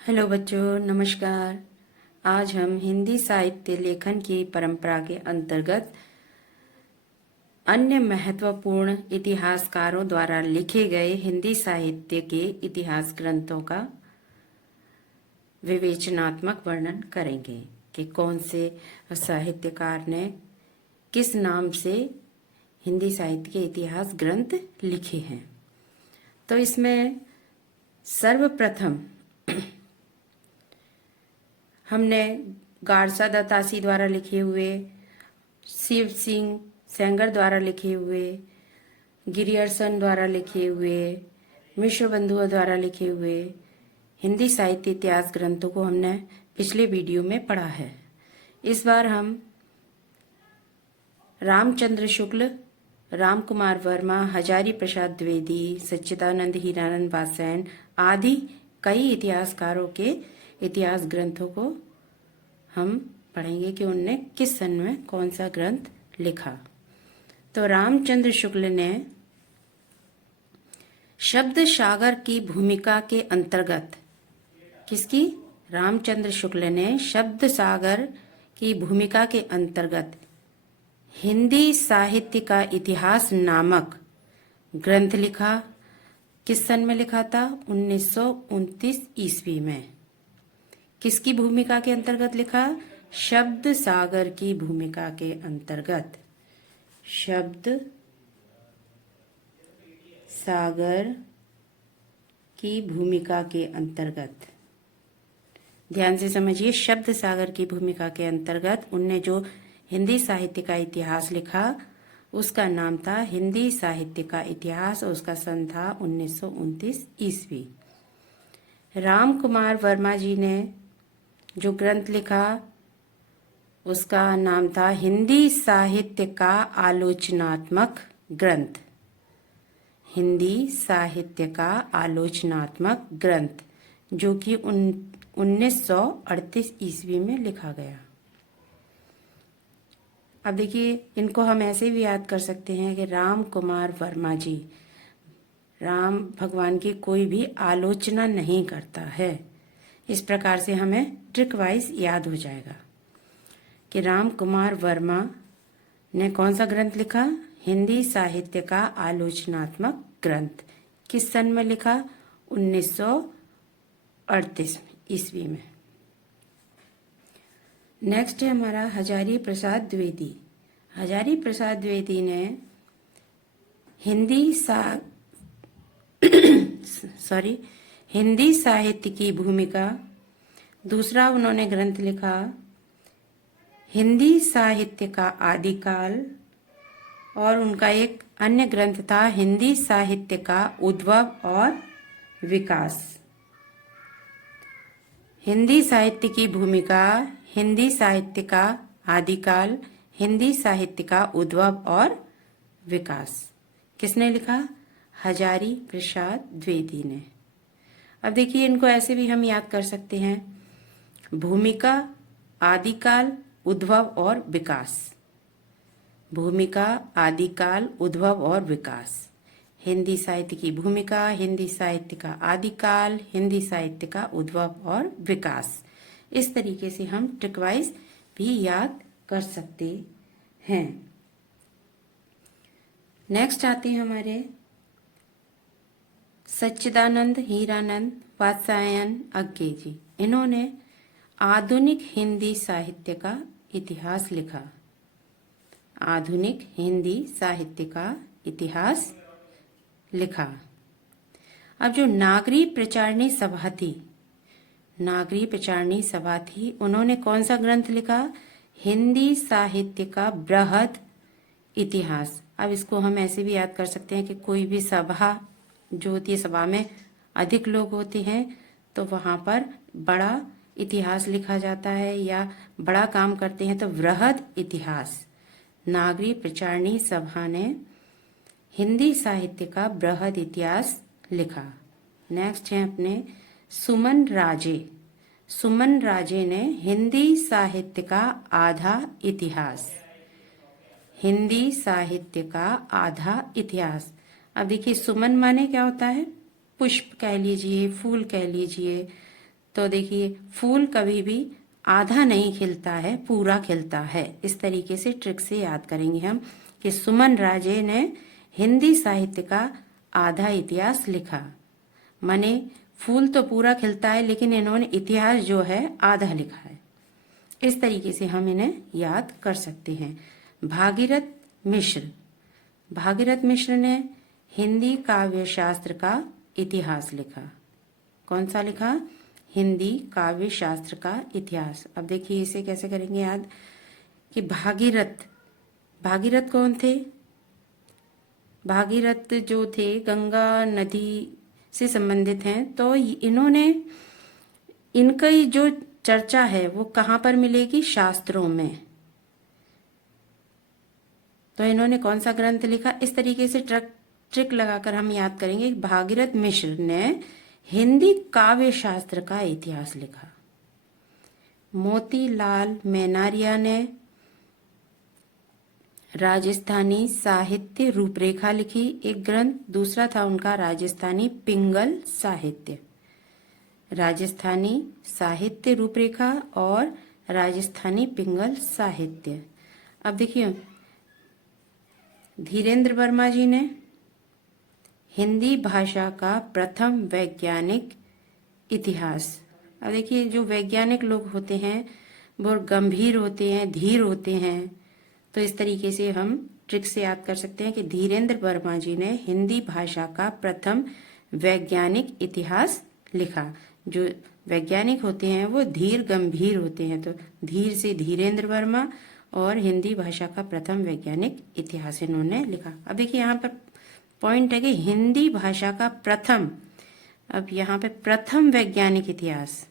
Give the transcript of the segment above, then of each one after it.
Hello बच्चों, नमस्कार। आज हम हिंदी साहित्य लेखन की परंपरा के अंतर्गत अन्य महत्वपूर्ण इतिहासकारों द्वारा लिखे गए हिंदी साहित्य के इतिहास ग्रंथों का विवेचनात्मक वर्णन करेंगे कि कौन से साहित्यकार ने किस नाम से हिंदी साहित्य के इतिहास ग्रंथ लिखे हैं। तो इसमें सर्वप्रथम हमने गारसा दत्तासी द्वारा लिखे हुए, शिव सिंह सेंगर द्वारा लिखे हुए, गिरियर्सन द्वारा लिखे हुए, मिश्र बंधुओं द्वारा लिखे हुए हिंदी साहित्य इतिहास ग्रंथों को हमने पिछले वीडियो में पढ़ा है। इस बार हम रामचंद्र शुक्ल, राम कुमार वर्मा, हजारी प्रसाद द्विवेदी, सच्चिदानंद हीरानंद वात्स्यायन आदि कई इतिहासकारों के इतिहास ग्रंथों को हम पढ़ेंगे कि उनने किस सन में कौन सा ग्रंथ लिखा। तो रामचंद्र शुक्ल ने शब्द सागर की भूमिका के अंतर्गत किसकी? रामचंद्र शुक्ल ने शब्द सागर की भूमिका के अंतर्गत हिंदी साहित्य का इतिहास नामक ग्रंथ लिखा। किस सन में लिखा था? 1929 ईस्वी में। किसकी भूमिका के अंतर्गत लिखा? शब्द सागर की भूमिका के अंतर्गत। शब्द सागर की भूमिका के अंतर्गत ध्यान से समझिए। शब्द सागर की भूमिका के अंतर्गत उनने जो हिंदी साहित्य का इतिहास लिखा उसका नाम था हिंदी साहित्य का इतिहास और उसका सन था 1929 ईस्वी। राम कुमार वर्मा जी ने जो ग्रंथ लिखा उसका नाम था हिंदी साहित्य का आलोचनात्मक ग्रंथ। हिंदी साहित्य का आलोचनात्मक ग्रंथ जो कि 1938 ईस्वी में लिखा गया। अब देखिए, इनको हम ऐसे भी याद कर सकते हैं कि राम कुमार वर्मा जी, राम भगवान की कोई भी आलोचना नहीं करता है। इस प्रकार से हमें ट्रिक वाइज याद हो जाएगा कि राम कुमार वर्मा ने कौन सा ग्रंथ लिखा? हिंदी साहित्य का आलोचनात्मक ग्रंथ। किस सन में लिखा? 1938 ईस्वी में। नेक्स्ट है हमारा हजारी प्रसाद द्विवेदी। हजारी प्रसाद द्विवेदी ने हिंदी साहित्य की भूमिका, दूसरा उन्होंने ग्रंथ लिखा हिंदी साहित्य का आदिकाल, और उनका एक अन्य ग्रंथ था हिंदी साहित्य का उद्भव और विकास। हिंदी साहित्य की भूमिका, हिंदी साहित्य का आदिकाल, हिंदी साहित्य का उद्भव और विकास किसने लिखा? हजारी प्रसाद द्विवेदी ने। अब देखिए, इनको ऐसे भी हम याद कर सकते हैं, भूमिका, आदिकाल, उद्भव और विकास। भूमिका, आदिकाल, उद्भव और विकास। हिंदी साहित्य की भूमिका, हिंदी साहित्य का आदिकाल, हिंदी साहित्य का उद्भव और विकास। इस तरीके से हम ट्रिकवाइज भी याद कर सकते हैं। नेक्स्ट आते हैं हमारे सच्चिदानंद हीरानंद वात्स्यायन अज्ञे जी। इन्होंने आधुनिक हिंदी साहित्य का इतिहास लिखा। आधुनिक हिंदी साहित्य का इतिहास लिखा। अब जो नागरी प्रचारणी सभा थी, उन्होंने कौन सा ग्रंथ लिखा? हिंदी साहित्य का बृहद इतिहास। अब इसको हम ऐसे भी याद कर सकते हैं कि कोई भी सभा जो होती है, सभा में अधिक लोग होते हैं तो वहां पर बड़ा इतिहास लिखा जाता है या बड़ा काम करते हैं, तो बृहद इतिहास। नागरी प्रचारणी सभा ने हिंदी साहित्य का बृहद इतिहास लिखा। नेक्स्ट है अपने सुमन राजे। सुमन राजे ने हिंदी साहित्य का आधा इतिहास। हिंदी साहित्य का आधा इतिहास। अब देखिए, सुमन माने क्या होता है? पुष्प कह लीजिए, फूल कह लीजिए। तो देखिए फूल कभी भी आधा नहीं खिलता है, पूरा खिलता है। इस तरीके से ट्रिक से याद करेंगे हम कि सुमन राजे ने हिंदी साहित्य का आधा इतिहास लिखा। माने फूल तो पूरा खिलता है लेकिन इन्होंने इतिहास जो है आधा लिखा है। इस तरीके से हम इन्हें याद कर सकते हैं। भागीरथ मिश्र, भागीरथ मिश्र ने हिंदी काव्य शास्त्र का इतिहास लिखा। कौन सा लिखा? हिंदी काव्य शास्त्र का इतिहास। अब देखिए इसे कैसे करेंगे याद कि भागीरथ, भागीरथ कौन थे? भागीरथ जो थे गंगा नदी से संबंधित हैं। तो इन्होंने, इनका जो चर्चा है वो कहाँ पर मिलेगी? शास्त्रों में। तो इन्होंने कौन सा ग्रंथ लिखा? इस तरीके से ट्रिक लगाकर हम याद करेंगे। भागीरथ मिश्र ने हिंदी काव्य शास्त्र का इतिहास लिखा। मोतीलाल मेनारिया ने राजस्थानी साहित्य रूपरेखा लिखी, एक ग्रंथ। दूसरा था उनका राजस्थानी पिंगल साहित्य, राजस्थानी साहित्य रूपरेखा और राजस्थानी पिंगल साहित्य। अब देखिए धीरेन्द्र वर्मा जी ने हिंदी भाषा का प्रथम वैज्ञानिक इतिहास। अब देखिए जो वैज्ञानिक लोग होते हैं वो गंभीर होते हैं, धीर होते हैं। तो इस तरीके से हम ट्रिक से याद कर सकते हैं कि धीरेन्द्र वर्मा जी ने हिंदी भाषा का प्रथम वैज्ञानिक इतिहास लिखा। जो वैज्ञानिक होते हैं वो धीर गंभीर होते हैं। तो धीर से धीरेन्द्र वर्मा और हिंदी भाषा का प्रथम वैज्ञानिक इतिहास इन्होंने लिखा। अब देखिए यहाँ पर पॉइंट है कि हिंदी भाषा का प्रथम, अब यहाँ पे प्रथम वैज्ञानिक इतिहास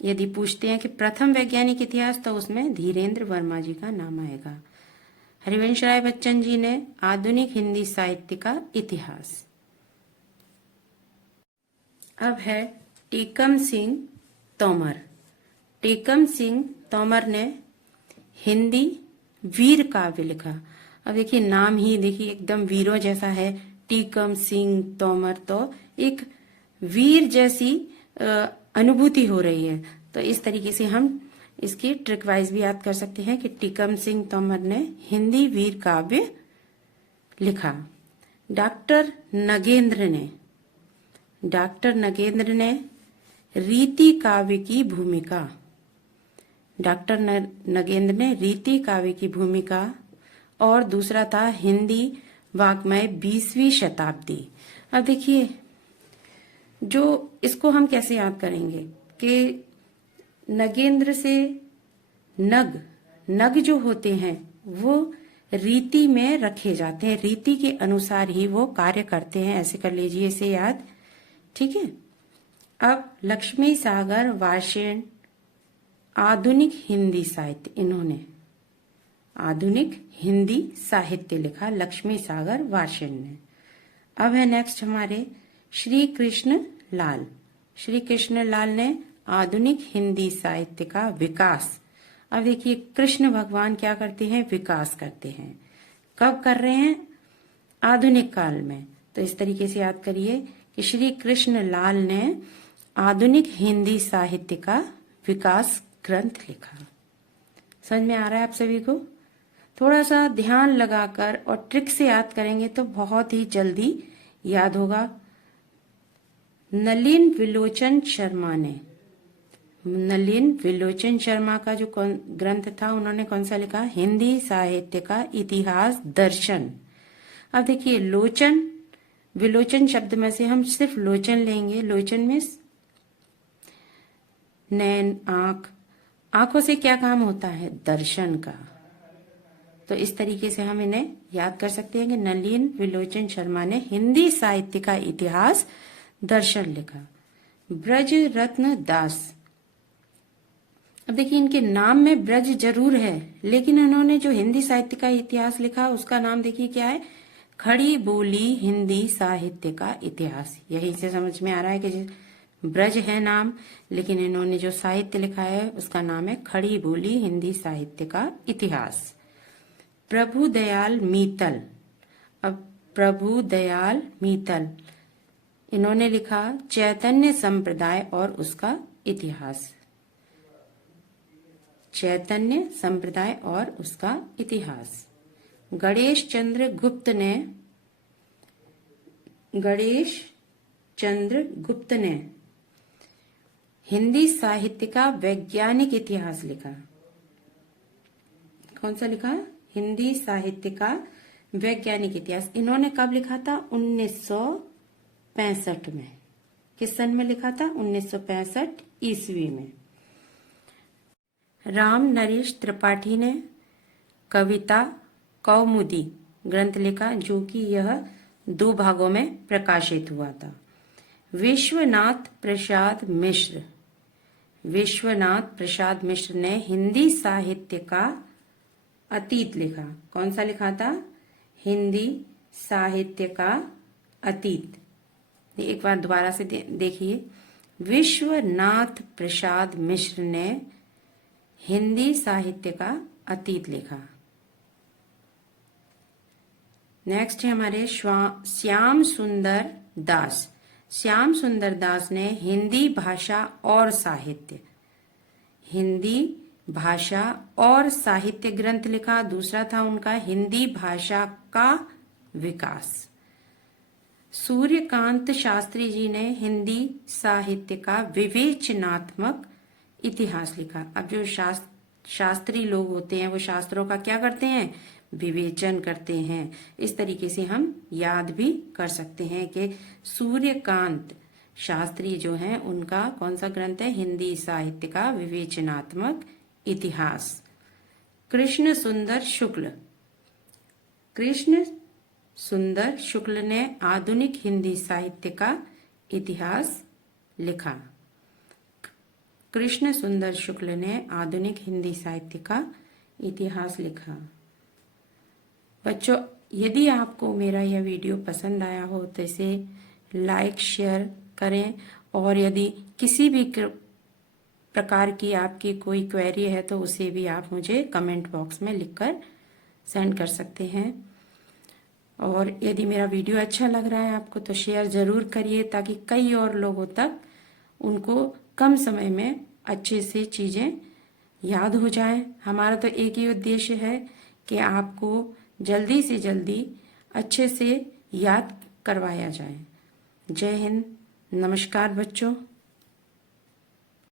यदि पूछते हैं कि प्रथम वैज्ञानिक इतिहास तो उसमें धीरेन्द्र वर्मा जी का नाम आएगा। हरिवंश राय बच्चन जी ने आधुनिक हिंदी साहित्य का इतिहास। अब है टीकम सिंह तोमर। टीकम सिंह तोमर ने हिंदी वीर काव्य लिखा। अब देखिए नाम ही देखिए एकदम वीरों जैसा है, टीकम सिंह तोमर, तो एक वीर जैसी अनुभूति हो रही है। तो इस तरीके से हम इसकी ट्रिक वाइज भी याद कर सकते हैं कि टीकम सिंह तोमर ने हिंदी वीर काव्य लिखा। डॉक्टर नगेंद्र ने रीति काव्य की भूमिका, डॉक्टर नगेंद्र ने रीति काव्य की भूमिका। और दूसरा था हिंदी वाग्मय 20वीं शताब्दी। अब देखिए जो इसको हम कैसे याद करेंगे कि नगेंद्र से नग जो होते हैं वो रीति में रखे जाते हैं, रीति के अनुसार ही वो कार्य करते हैं। ऐसे कर लीजिए इसे याद, ठीक है। अब लक्ष्मी सागर वार्षिण आधुनिक हिंदी साहित्य, इन्होंने आधुनिक हिंदी साहित्य लिखा लक्ष्मी सागर वार्षिण ने। अब है नेक्स्ट हमारे श्री कृष्ण लाल। श्री कृष्ण लाल ने आधुनिक हिंदी साहित्य का विकास। अब देखिए कृष्ण भगवान क्या करते हैं? विकास करते हैं। कब कर रहे हैं? आधुनिक काल में। तो इस तरीके से याद करिए कि श्री कृष्ण लाल ने आधुनिक हिंदी साहित्य का विकास ग्रंथ लिखा। समझ में आ रहा है आप सभी को? थोड़ा सा ध्यान लगाकर और ट्रिक से याद करेंगे तो बहुत ही जल्दी याद होगा। नलिन विलोचन शर्मा का जो ग्रंथ था उन्होंने कौन सा लिखा? हिंदी साहित्य का इतिहास दर्शन। अब देखिए लोचन, विलोचन शब्द में से हम सिर्फ लोचन लेंगे। लोचन में नैन, आंख, आंखों से क्या काम होता है? दर्शन का। तो इस तरीके से हम इन्हें याद कर सकते हैं कि नलिन विलोचन शर्मा ने हिंदी साहित्य का इतिहास दर्शन लिखा। ब्रज रत्न दास। अब देखिए इनके नाम में ब्रज जरूर है लेकिन इन्होंने जो हिंदी साहित्य का इतिहास लिखा उसका नाम देखिए क्या है? खड़ी बोली हिंदी साहित्य का इतिहास। यही से समझ में आ रहा है कि ब्रज है नाम लेकिन इन्होंने जो साहित्य लिखा है उसका नाम है खड़ी बोली हिंदी साहित्य का इतिहास। प्रभुदयाल मीतल। अब प्रभुदयाल मीतल, इन्होंने लिखा चैतन्य संप्रदाय और उसका इतिहास। चैतन्य संप्रदाय और उसका इतिहास। गणेश चंद्र गुप्त ने हिंदी साहित्य का वैज्ञानिक इतिहास लिखा। कौन सा लिखा? हिंदी साहित्य का वैज्ञानिक इतिहास। इन्होंने कब लिखा था? 1965 में। किस सन में लिखा था? 1965 ईस्वी में। राम नरेश त्रिपाठी ने कविता कौमुदी ग्रंथ लिखा, जो कि यह 2 भागों में प्रकाशित हुआ था। विश्वनाथ प्रसाद मिश्र ने हिंदी साहित्य का अतीत लिखा। कौन सा लिखा था? हिंदी साहित्य का अतीत। एक बार दोबारा से देखिए। विश्वनाथ प्रसाद मिश्र ने हिंदी साहित्य का अतीत लिखा। नेक्स्ट है हमारे श्याम सुंदर दास। श्याम सुंदर दास ने हिंदी भाषा और साहित्य ग्रंथ लिखा। दूसरा था उनका हिंदी भाषा का विकास। सूर्यकांत शास्त्री जी ने हिंदी साहित्य का विवेचनात्मक इतिहास लिखा। अब जो शास्त्री लोग होते हैं वो शास्त्रों का क्या करते हैं? विवेचन करते हैं। इस तरीके से हम याद भी कर सकते हैं कि सूर्यकांत शास्त्री जो हैं उनका कौन सा ग्रंथ है? हिंदी साहित्य का विवेचनात्मक इतिहास। कृष्ण सुंदर शुक्ल ने आधुनिक हिंदी साहित्य का इतिहास लिखा। कृष्ण सुंदर शुक्ल ने आधुनिक हिंदी साहित्य का इतिहास लिखा। बच्चों, यदि आपको मेरा यह वीडियो पसंद आया हो तो इसे लाइक शेयर करें, और यदि किसी भी प्रकार की आपकी कोई क्वेरी है तो उसे भी आप मुझे कमेंट बॉक्स में लिखकर सेंड कर सकते हैं। और यदि मेरा वीडियो अच्छा लग रहा है आपको तो शेयर ज़रूर करिए, ताकि कई और लोगों तक उनको कम समय में अच्छे से चीज़ें याद हो जाएं। हमारा तो एक ही उद्देश्य है कि आपको जल्दी से जल्दी अच्छे से याद करवाया जाए। जय हिंद। नमस्कार बच्चों।